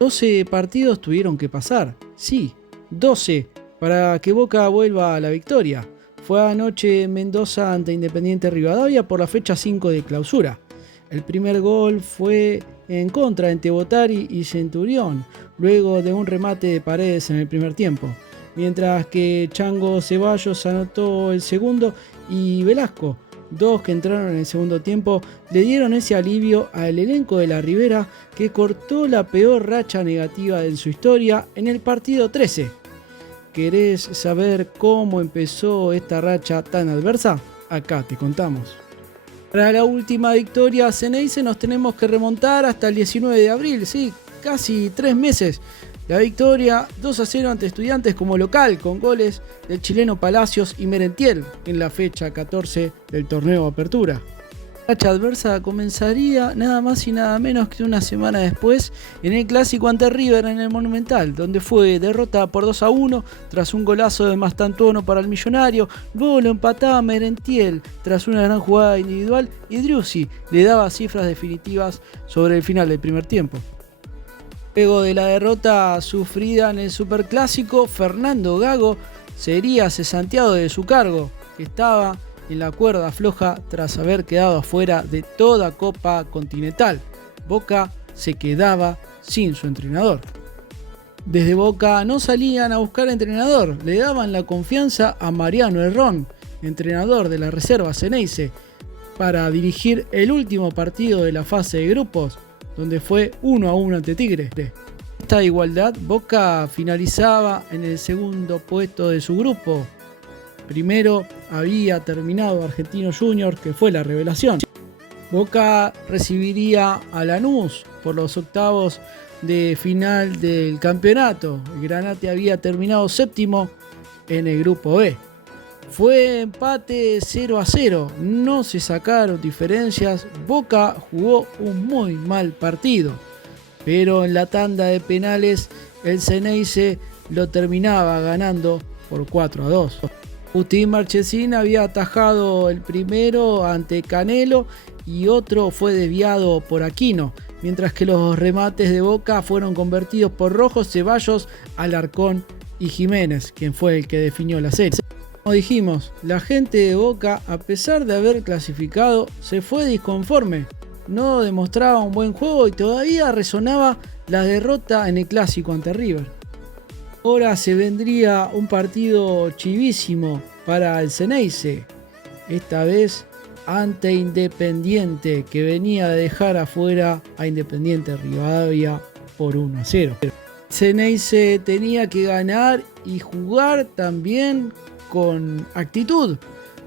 12 partidos tuvieron que pasar, sí, 12, para que Boca vuelva a la victoria. Fue anoche en Mendoza ante Independiente Rivadavia por la fecha 5 de clausura. El primer gol fue en contra entre Botari y Centurión, luego de un remate de Paredes en el primer tiempo, mientras que Chango Ceballos anotó el segundo y Velasco, dos que entraron en el segundo tiempo, le dieron ese alivio al elenco de la Ribera, que cortó la peor racha negativa de su historia en el partido 13. ¿Querés saber cómo empezó esta racha tan adversa? Acá te contamos. Para la última victoria Ceneice nos tenemos que remontar hasta el 19 de abril, sí, casi 3 meses. La victoria 2-0 ante Estudiantes como local, con goles del chileno Palacios y Merentiel en la fecha 14 del torneo Apertura. La racha adversa comenzaría nada más y nada menos que una semana después en el clásico ante River en el Monumental, donde fue derrota por 2-1 tras un golazo de Mastantuono para el Millonario. Luego lo empataba Merentiel tras una gran jugada individual y Driussi le daba cifras definitivas sobre el final del primer tiempo. Luego de la derrota sufrida en el Superclásico, Fernando Gago sería cesanteado de su cargo, que estaba en la cuerda floja tras haber quedado afuera de toda Copa Continental. Boca se quedaba sin su entrenador. Desde Boca no salían a buscar entrenador, le daban la confianza a Mariano Herrón, entrenador de la reserva Ceneice, para dirigir el último partido de la fase de grupos, donde fue 1-1 ante Tigre. Esta igualdad, Boca finalizaba en el segundo puesto de su grupo. Primero había terminado Argentino Junior, que fue la revelación. Boca recibiría a Lanús por los octavos de final del campeonato. El Granate había terminado séptimo en el grupo B. Fue empate 0-0, no se sacaron diferencias. Boca jugó un muy mal partido, pero en la tanda de penales el Ceneice lo terminaba ganando por 4-2. Agustín Marchesín había atajado el primero ante Canelo y otro fue desviado por Aquino, mientras que los remates de Boca fueron convertidos por Rojo, Ceballos, Alarcón y Jiménez, quien fue el que definió la serie. Como dijimos, la gente de Boca, a pesar de haber clasificado, se fue disconforme. No demostraba un buen juego y todavía resonaba la derrota en el clásico ante River. Ahora se vendría un partido chivísimo para el Ceneice, esta vez ante Independiente, que venía de dejar afuera a Independiente Rivadavia por 1-0. Ceneice tenía que ganar y jugar también con actitud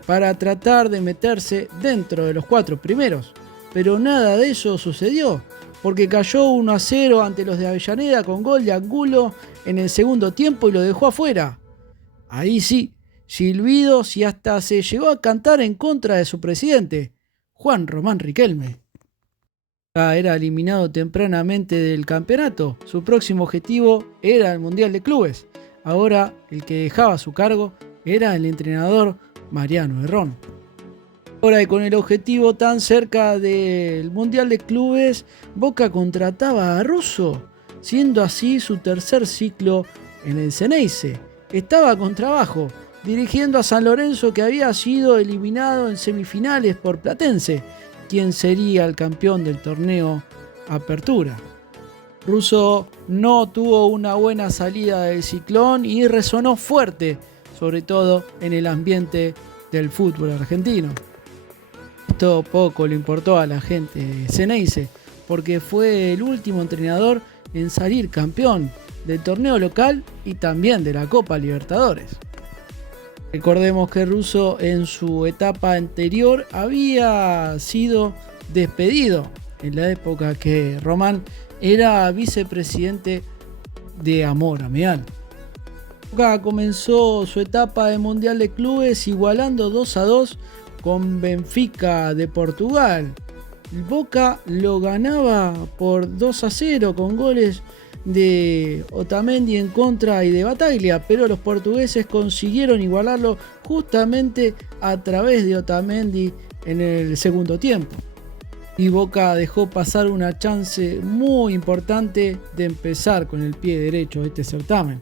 para tratar de meterse dentro de los 4 primeros, pero nada de eso sucedió, porque cayó 1-0 ante los de Avellaneda con gol de Angulo en el segundo tiempo y lo dejó afuera. Ahí sí, silbidos y hasta se llegó a cantar en contra de su presidente, Juan Román Riquelme. Era eliminado tempranamente del campeonato. Su próximo objetivo era el Mundial de Clubes. Ahora el que dejaba su cargo era el entrenador Mariano Herrón. Ahora, y con el objetivo tan cerca del Mundial de Clubes, Boca contrataba a Russo, siendo así su tercer ciclo en el Ceneice. Estaba con trabajo, dirigiendo a San Lorenzo, que había sido eliminado en semifinales por Platense, quien sería el campeón del torneo Apertura. Russo no tuvo una buena salida del ciclón y resonó fuerte, sobre todo en el ambiente del fútbol argentino. Esto poco le importó a la gente de Ceneice, porque fue el último entrenador en salir campeón del torneo local y también de la Copa Libertadores. Recordemos que Russo en su etapa anterior había sido despedido en la época que Román era vicepresidente de Amor Ameal. Boca comenzó su etapa de Mundial de Clubes igualando 2-2 con Benfica de Portugal. Boca lo ganaba por 2-0 con goles de Otamendi en contra y de Bataglia, pero los portugueses consiguieron igualarlo justamente a través de Otamendi en el segundo tiempo. y Boca dejó pasar una chance muy importante de empezar con el pie derecho este certamen.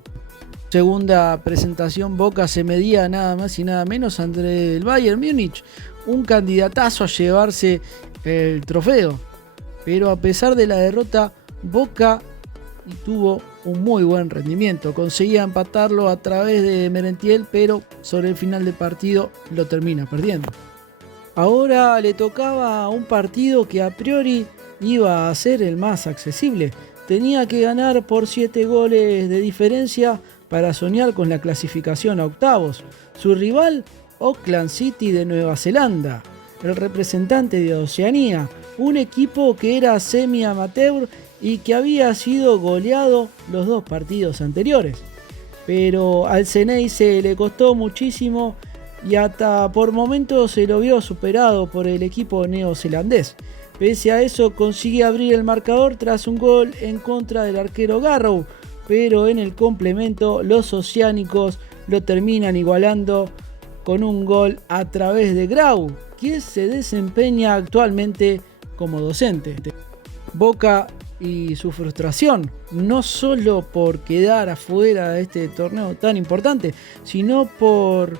Segunda presentación, Boca se medía nada más y nada menos ante el Bayern Múnich, un candidatazo a llevarse el trofeo. Pero a pesar de la derrota, Boca tuvo un muy buen rendimiento. Conseguía empatarlo a través de Merentiel, pero sobre el final del partido lo termina perdiendo. Ahora le tocaba un partido que a priori iba a ser el más accesible. Tenía que ganar por 7 goles de diferencia para soñar con la clasificación a octavos. Su rival, Auckland City de Nueva Zelanda, el representante de Oceanía, un equipo que era semi-amateur y que había sido goleado los 2 partidos anteriores. Pero al Xeneize le costó muchísimo y hasta por momentos se lo vio superado por el equipo neozelandés. Pese a eso consigue abrir el marcador tras un gol en contra del arquero Garrow, pero en el complemento los oceánicos lo terminan igualando con un gol a través de Grau, quien se desempeña actualmente como docente. Boca y su frustración, no solo por quedar afuera de este torneo tan importante, sino por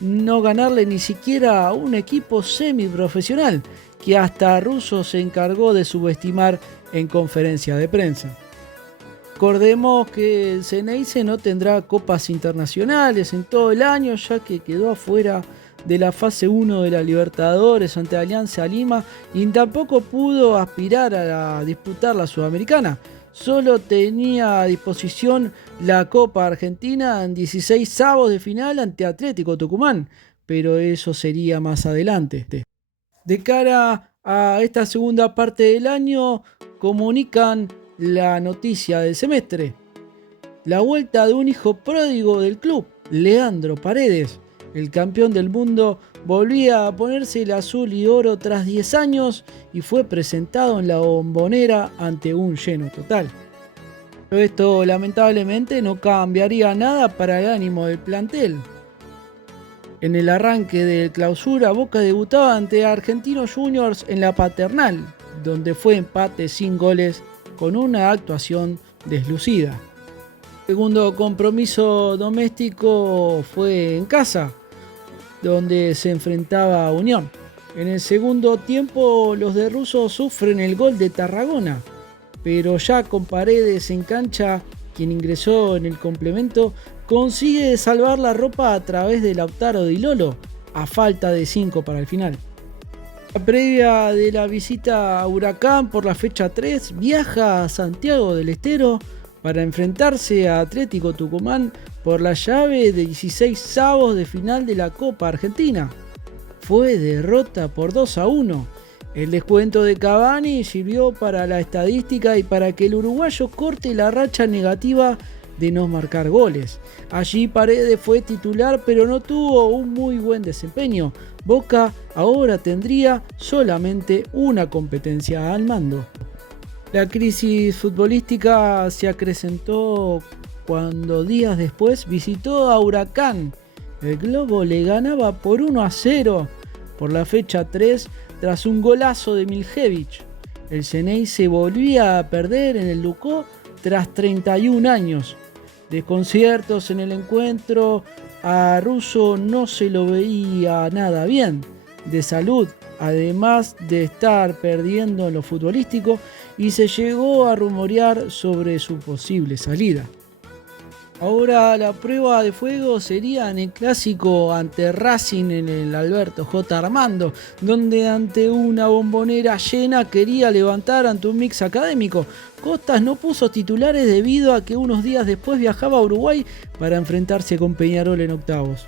no ganarle ni siquiera a un equipo semiprofesional que hasta Russo se encargó de subestimar en conferencia de prensa. Recordemos que el Xeneize no tendrá copas internacionales en todo el año, ya que quedó afuera de la fase 1 de la Libertadores ante Alianza Lima y tampoco pudo aspirar a disputar la Sudamericana. Solo tenía a disposición la Copa Argentina en 16avos de final ante Atlético Tucumán, pero eso sería más adelante. De cara a esta segunda parte del año, comunican la noticia del semestre: la vuelta de un hijo pródigo del club, Leandro Paredes. El campeón del mundo volvía a ponerse el azul y oro tras 10 años y fue presentado en la Bombonera ante un lleno total. Pero esto lamentablemente no cambiaría nada para el ánimo del plantel. En el arranque del clausura, Boca debutaba ante Argentinos Juniors en la Paternal, donde fue empate sin goles con una actuación deslucida. El segundo compromiso doméstico fue en casa, donde se enfrentaba a Unión. En el segundo tiempo los de Russo sufren el gol de Tarragona, pero ya con Paredes en cancha, quien ingresó en el complemento, consigue salvar la ropa a través de Lautaro Di Lolo, a falta de 5 para el final. La previa de la visita a Huracán por la fecha 3 viaja a Santiago del Estero para enfrentarse a Atlético Tucumán por la llave de 16avos de final de la Copa Argentina. Fue derrota por 2-1. El descuento de Cavani sirvió para la estadística y para que el uruguayo corte la racha negativa de no marcar goles. Allí Paredes fue titular, pero no tuvo un muy buen desempeño. Boca ahora tendría solamente una competencia al mando. La crisis futbolística se acrecentó cuando días después visitó a Huracán. El Globo le ganaba por 1-0 por la fecha 3 tras un golazo de Miljevic. El Xeneize volvía a perder en el Ducó tras 31 años. Desconciertos en el encuentro, a Russo no se lo veía nada bien de salud, además de estar perdiendo en lo futbolístico, y se llegó a rumorear sobre su posible salida. Ahora la prueba de fuego sería en el clásico ante Racing en el Alberto J. Armando, donde ante una Bombonera llena quería levantar ante un mix académico. Costas no puso titulares debido a que unos días después viajaba a Uruguay para enfrentarse con Peñarol en octavos.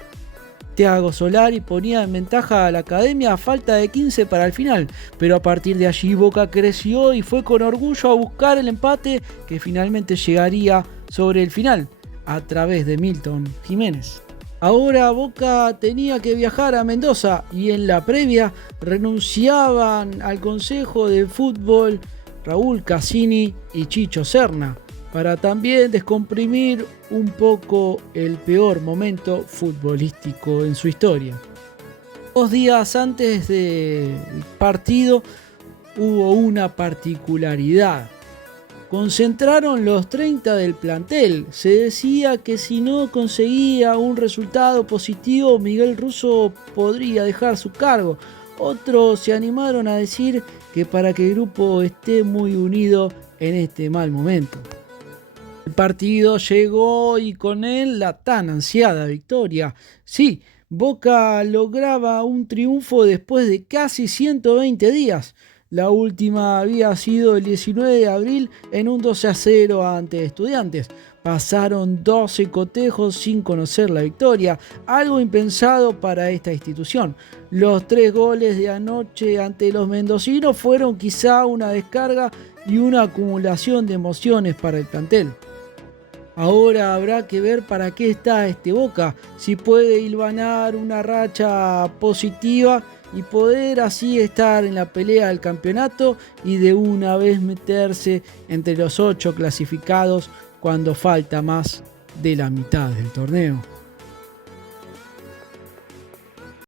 Thiago Solari ponía en ventaja a la academia a falta de 15 para el final, pero a partir de allí Boca creció y fue con orgullo a buscar el empate que finalmente llegaría sobre el final a través de Milton Jiménez. Ahora Boca tenía que viajar a Mendoza y en la previa renunciaban al Consejo de Fútbol Raúl Cassini y Chicho Serna, para también descomprimir un poco el peor momento futbolístico en su historia. 2 días antes del partido, hubo una particularidad. Concentraron los 30 del plantel. Se decía que si no conseguía un resultado positivo, Miguel Russo podría dejar su cargo. Otros se animaron a decir que para que el grupo esté muy unido en este mal momento. El partido llegó y con él la tan ansiada victoria. Sí, Boca lograba un triunfo después de casi 120 días. La última había sido el 19 de abril en un 2-0 ante Estudiantes. Pasaron 12 cotejos sin conocer la victoria, algo impensado para esta institución. Los 3 goles de anoche ante los mendocinos fueron quizá una descarga y una acumulación de emociones para el plantel. Ahora habrá que ver para qué está este Boca, si puede hilvanar una racha positiva y poder así estar en la pelea del campeonato y de una vez meterse entre los 8 clasificados cuando falta más de la mitad del torneo.